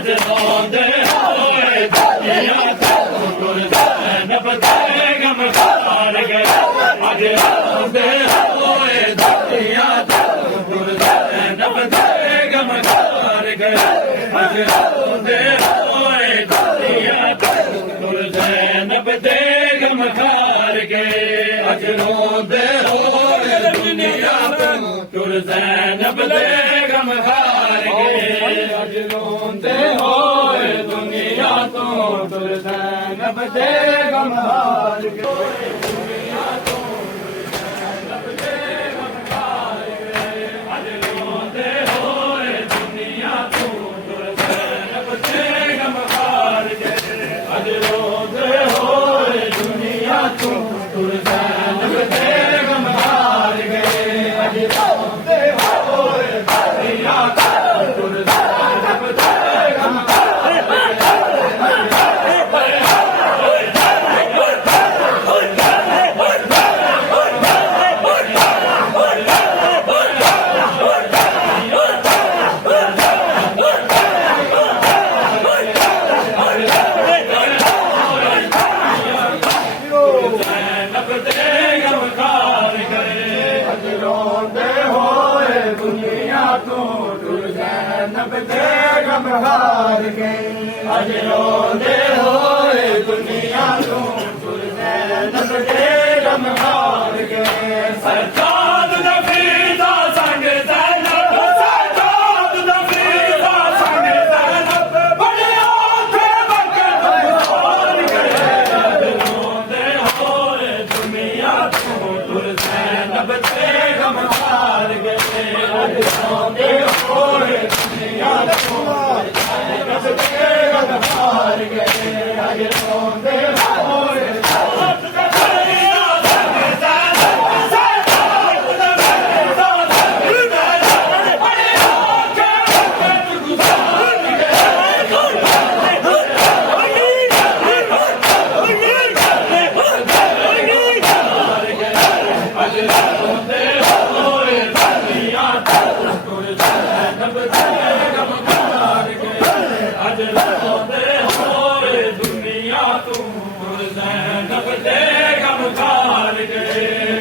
ਅੱਜ ਰੋਂਦੇ ਹੋਏ ਦੁਨੀਆ ਤੋਂ ਤੁਰ ਜ਼ੈਨਬ ਦੇ ਗਮ ਖਾਰ ਗਏ ਅੱਜ ਰੋਂਦੇ ਹੋਏ ਦੁਨੀਆ ਤੋਂ ਤੁਰ ਜ਼ੈਨਬ ਦੇ ਗਮ ਖਾਰ ਗਏ ਅੱਜ ਰੋਂਦੇ ਹੋਏ ਦੁਨੀਆ ਤੋਂ ਤੁਰ ਜ਼ੈਨਬ ਦੇ ਗਮ ਖਾਰ ਗਏ ਅੱਜ ਰੋਂਦੇ ਹੋਏ ਦੁਨੀਆ ਤੋਂ ਤੁਰ ਜ਼ੈਨਬ ਦੇ ਗਮ ਖਾਰ ਗਏ ਅੱਜ ਰੋਂਦੇ ਹੋਏ ਦੁਨੀਆ ਤੋਂ ਤੁਰ ਜ਼ੈਨਬ ਦੇ ਗਮ ਹਾਰ ਗਏ ਦੁਨੀਆ ਤੋਂ ਤੁਰ ਜ਼ੈਨਬ ਦੇ ਗਮ ਹਾਰ ਗਏ ਅੱਜ ਰੋਂਦੇ ਹੋਏ ਦੁਨੀਆ ਤੋਂ ਤੁਰ ਜ਼ੈਨਬ ਦੇ ਗਮ ਹਾਰ ਗਏ ਅੱਜ ਰੋਂਦੇ ਹੋਏ ਦੁਨੀਆ ਤੋਂ ਤੁਰ ਜ਼ੈਨਬ ਦੇ ਗਮ ਹਾਰ ਗਏ ਅੱਜ ਰੋਂਦੇ ਹੋਏ ਦੁਨੀਆ ਤੋਂ ਤੁਰ ਜ਼ੈਨਬ ਦੇ ਗਮ ਹਾਰ ਗਏ ਅੱਜ ਰੋਂਦੇ ਹੋਏ ਦੁਨੀਆ ਤੋਂ ਤੁਰ ਜ਼ੈਨਬ ਦੇ ਗਮ ਹਾਰ ਗਏ ਸਰਦਾਰ ਦਾ ਫੀਦਾ ਸੰਗ ਜ਼ੈਨਬ ਸਰਦਾਰ ਦਾ ਫੀਦਾ ਸੰਗ ਜ਼ੈਨਬ ਬੜੇ ਔਖੇ ਵਕਤ ਹਾਰ ਗਏ ਅੱਜ ਰੋਂਦੇ ਹੋਏ ਦੁਨੀਆ ਤੋਂ ਤੁਰ ਜ਼ੈਨਬ ਦੇ ਗਮ ਹਾਰ ਗਏ ਅੱਜ ਰੋਂਦੇ ਹੋਏ ਦੁਨੀਆ ਤੋਂ ਹਾਰ ਗਏ ਅੱਜ ਰੋਂਦੇ ਹੋਏ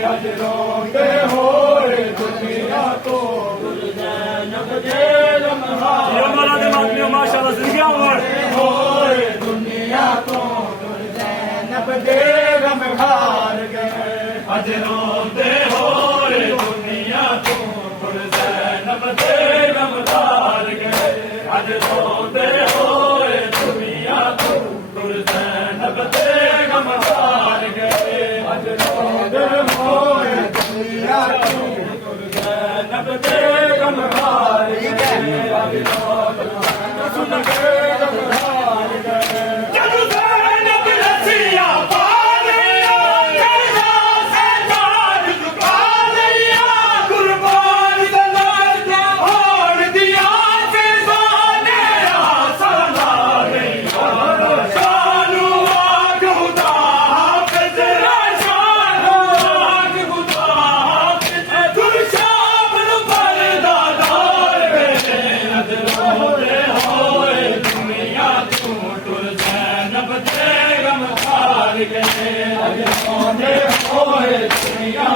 ਅੱਜ ਰੋਂਦੇ ਹੋਏ ਦੁਨੀਆ ਤੋਂ ਤੁਰ ਜ਼ੈਨਬ ਦੇ ਗਮ ਹਾਰ ਗਏ ਮਾਸ਼ਾਅੱਲਾ ਜ਼ਿੰਦਗੀਆਂ ਹੋਏ ਦੁਨੀਆ ਤੋਂ ਤੁਰ ਜ਼ੈਨਬ ਦੇ ਗਮ ਹਾਰ ਗਏ ਅੱਜ ਰੋਂਦੇ ਹੋਏ ਦੁਨੀਆ ਤੋਂ ਤੁਰ ਜ਼ੈਨਬ ਦੇ ਗਮ ਹਾਰ ਗਏ ਅੱਜ ਰੋਂਦੇ ਹੋਏ ਦੁਨੀਆ ਤੋਂ ਤੁਰ ਜ਼ੈਨਬ ਦੇ ਗਮ ਹਾਰ ਗਏ ਅੱਜ ਰੋਂਦੇ ਹੋਏ ਦੁਨੀਆ ਤੋਂ ਤੁਰ ਜ਼ੈਨਬ ਦੇ ਗਮ ਹਾਰ ਗਏ ਅੱਜ ਰੋਂਦੇ ਹੋਏ ਗਮ ਹਾਰ ਗਏ ਜਦੋਂ ਜ਼ੈਨਬ ਰਸੀਆ ਪਾ ਲਿਆ ਕਹਿੰਦਾ ਸੈਨਾਨ ਝੁਕਾ ਲਿਆ ਕੁਰਬਾਨ ਦੇ ਨਾਲ ਹੋਣ ਦੀਆਂ ਫਿਜ਼ਾਨੇ ਆਸਾਨਾ ਨਹੀਂ ਸਾਨੂੰ ਆਗ ਖੁਦਾ ਹਾਫਿਜ਼ ਸਾਨੂੰ ਆਗ ਖੁਦਾ ਹਾਫਿਜ਼ ਗੁਰਸ਼ਾਬ ਨੂੰ ਪਰਦਾ ਡਾਲ ਗਏ ਅੱਜ ਰੋਂਦੇ ਹੋਏ ਦੁਨੀਆ ਤੋਂ ਤੁਰ ਜ਼ੈਨਬ ਦੇ ਗਮ ਹਾਰ ਗਏ ਅੱਜ ਰੋਂਦੇ ਹੋਏ ਦੁਨੀਆ